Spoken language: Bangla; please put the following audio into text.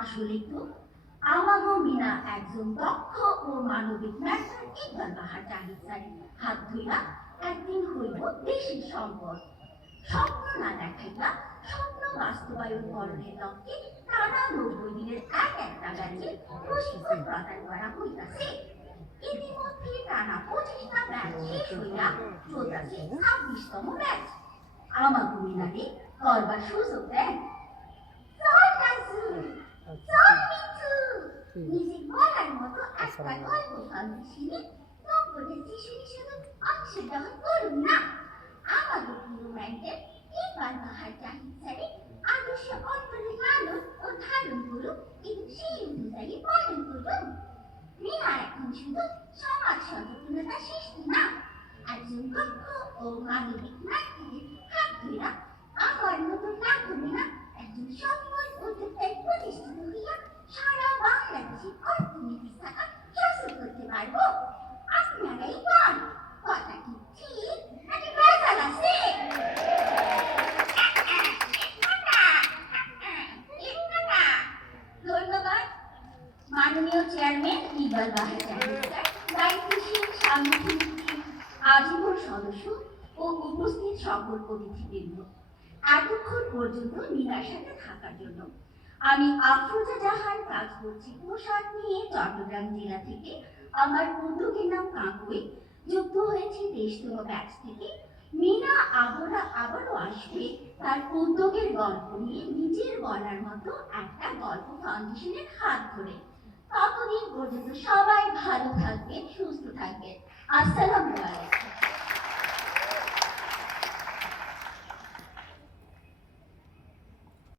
আসলে তো আমাগো মিনা একজন দক্ষ ও মানবিক ম্যাটার ইকবাল বাহার জাহিদ স্যারের হাত ধইরা একদিন হইব দেশের সম্পদ। স্বপ্ন না দেখাইবা স্বপ্ন বাস্তবায়ন করণের লক্ষ্যে টানা নব্বই দিনের এক একটা ব্যাচে প্রশিক্ষণ প্রদান করা হইতাছে। হইয়া চলতেছে ছাব্বিশতম ব্যাচ আমাগো মিনারে করবার সুযোগ দেন। নাজু, বলার মতো একটা গল্প শুনতে ও নাগরিকরা একজন সফল করতে পারব আপনারাই বল কথা ঠিক নাকি ভেজাল ধন্যবাদ মাননীয় চেয়ারম্যান ইকবাল স্যার, দায়িত্বশীল সাংগঠনিক সদস্য ও উপস্থিত সকল অতিথিবৃন্দ। এতক্ষণ পর্যন্ত মিনার সাথে থাকার জন্য। আমি আফরোজা জাহান কাজ করছি পোশাক নিয়ে চট্টগ্রাম জেলা থেকে। আমার উদ্যোগের নাম কাকুই। যুক্ত হয়েছে দেশতম ব্যাচ থেকে। মিনা আবরা আবারও আসবে। তার উদ্যোগের গল্প নিয়ে নিজের বলার মতো একটা গল্প ফাউন্ডেশনের হাত ধরে। ততদিন পর্যন্ত সবাই ভালো থাকবেন, সুস্থ থাকবেন। আসসালামু আলাইকুম।